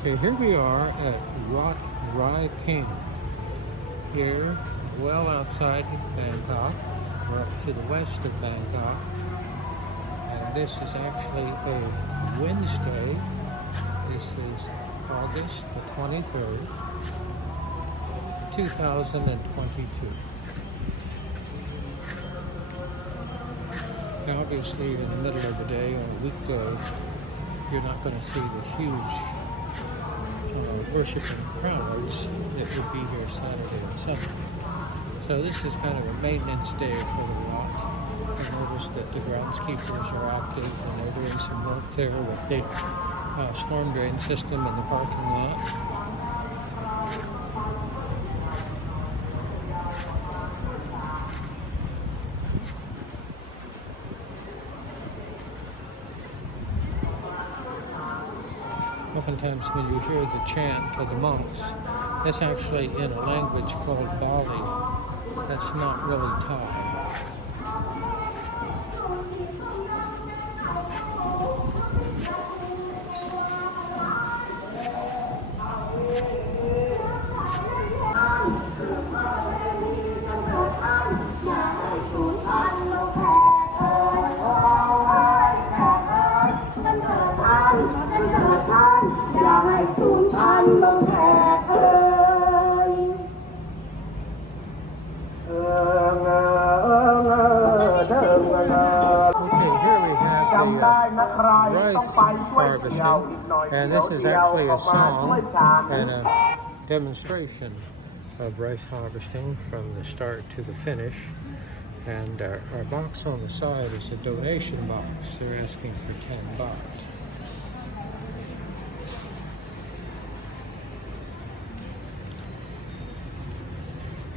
Okay, here we are at Wat Rai Khing. Here, well outside Bangkok. We're up to the west of Bangkok. And this is actually a Wednesday. This is August the 23rd, 2022. Now, obviously, in the middle of the day on a weekday, you're not going to see the huge worshiping crowds that would be here Saturday and Sunday. So this is kind of a maintenance day for the lot. I noticed that the groundskeepers are active and they're doing some work there with the storm drain system in the parking lot. Oftentimes when you hear the chant of the monks, it's actually in a language called Bali. That's not really Thai. Rice harvesting, and this is actually a song and a demonstration of rice harvesting from the start to the finish. And our box on the side is a donation box. They're asking for $10.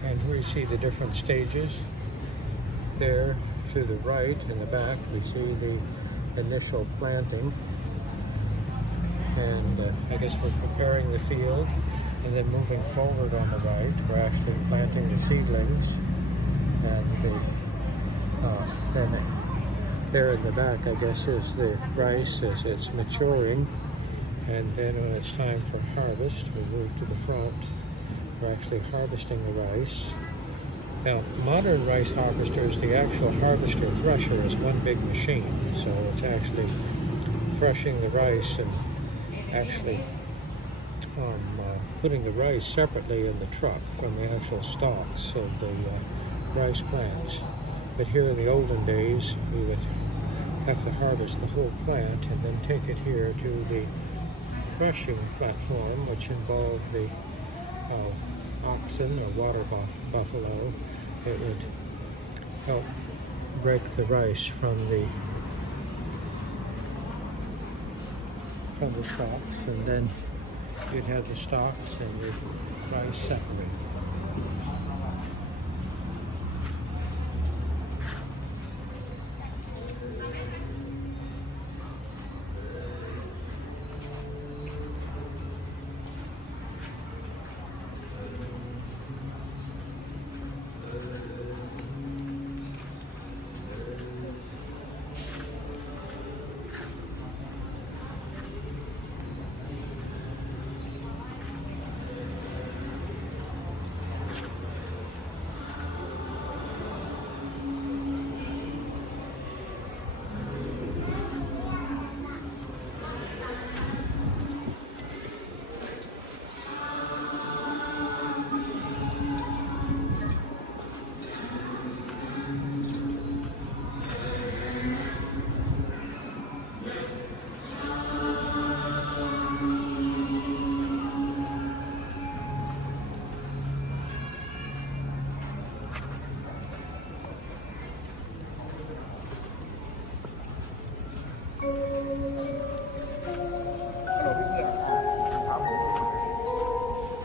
And here you see the different stages. There to the right in the back we see the initial planting, and I guess we're preparing the field, and then moving forward on the right we're actually planting the seedlings, and then there in the back I guess is the rice as it's maturing, and then when it's time for harvest we move to the front. We're actually harvesting the rice. Now, modern rice harvesters, the actual harvester thresher is one big machine, so it's actually threshing the rice and actually putting the rice separately in the truck from the actual stalks of the rice plants. But here in the olden days, we would have to harvest the whole plant and then take it here to the threshing platform, which involved the oxen or water buffalo. It would help break the rice from the stalks, and then you'd have the stalks and the rice separated.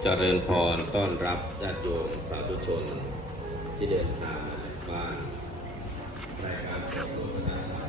เจริญพรต้อนรับญาติโยมสาธุชนที่เดินทางมาจากบ้านรายการของหลวงพ่อชา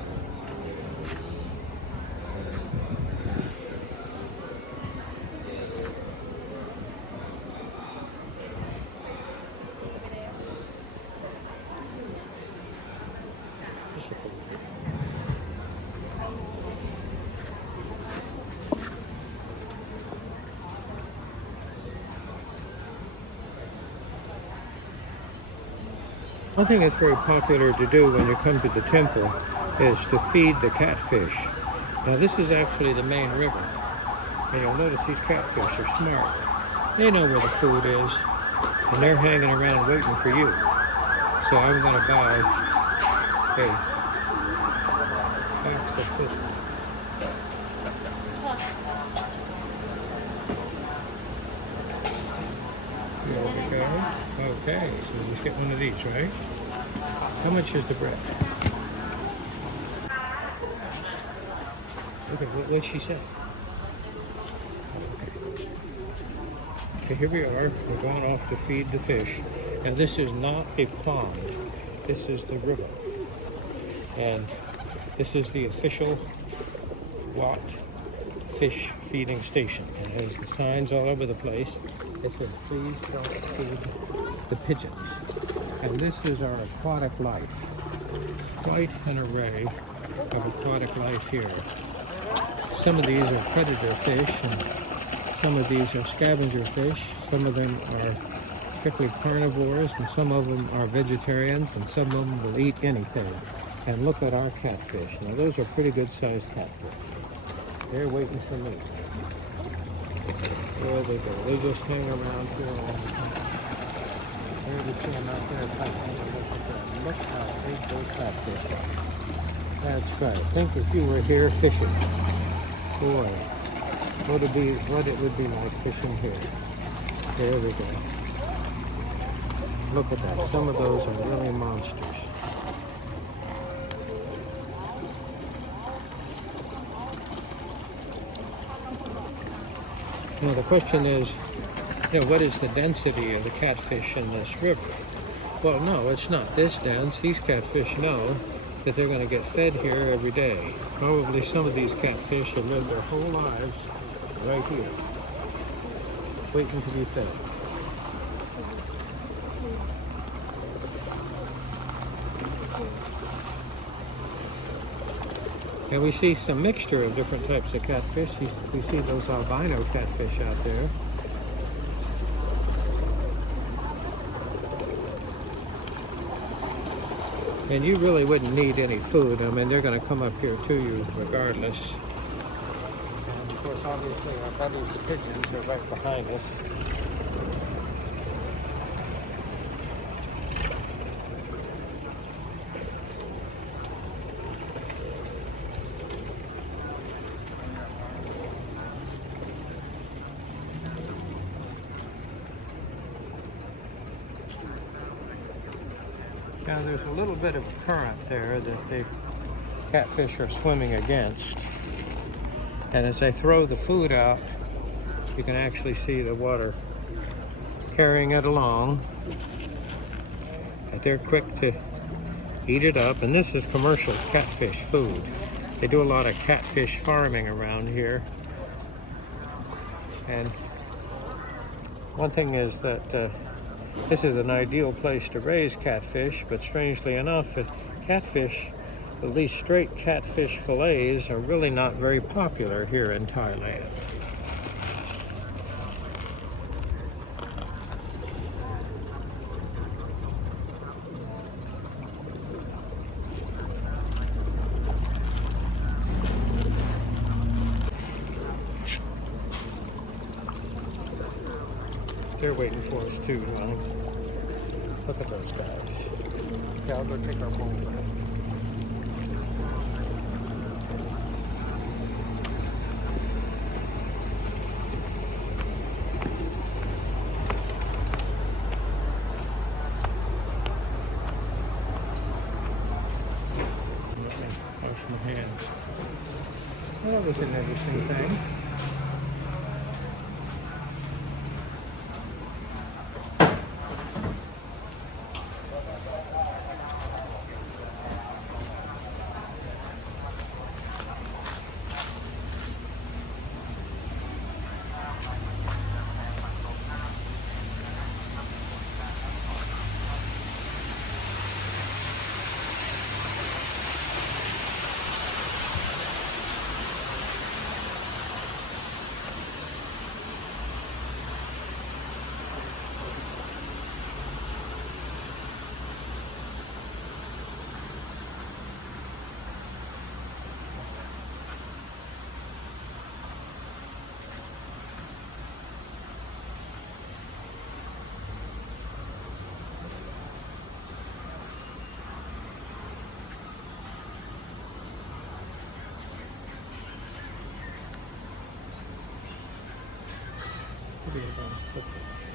One thing that's very popular to do when you come to the temple is to feed the catfish. Now this is actually the main river. And you'll notice these catfish are smart. They know where the food is, and they're hanging around waiting for you. So I'm going to buy a box of fish. Here we go. Okay, so just get one of these, right? How much is the bread? Okay, what'd she say? Okay, here we are. We're going off to feed the fish. And this is not a pond. This is the river. And this is the official Wat fish feeding station. And there's the signs all over the place. It says, please don't feed the pigeons. And this is our aquatic life. Quite an array of aquatic life here. Some of these are predator fish, and some of these are scavenger fish. Some of them are strictly carnivores, and some of them are vegetarians, and some of them will eat anything. And look at our catfish. Now those are pretty good sized catfish. They're waiting for me. There they go. They just hang around here all the time. There we see them out there fighting. Look at that. Look how big those catfish are. That's right. Think if you were here fishing. Boy, what it would be like fishing here. There we go. Look at that. Some of those are really monsters. Now the question is, what is the density of the catfish in this river? Well, no, it's not this dense. These catfish know that they're going to get fed here every day. Probably some of these catfish have lived their whole lives right here, waiting to be fed. And we see some mixture of different types of catfish. We see those albino catfish out there. And you really wouldn't need any food. I mean, they're going to come up here to you regardless. And of course, obviously, our buddies the pigeons are right behind us. Now there's a little bit of a current there that the catfish are swimming against. And as they throw the food out, you can actually see the water carrying it along. But they're quick to eat it up. And this is commercial catfish food. They do a lot of catfish farming around here. And one thing is that this is an ideal place to raise catfish, but strangely enough, catfish, at least straight catfish fillets, are really not very popular here in Thailand. They're waiting for us too, Ronnie. Look at those guys. Okay, I'll go take our bowl back. Wash my hands. Well, that was an interesting thing. Put it on.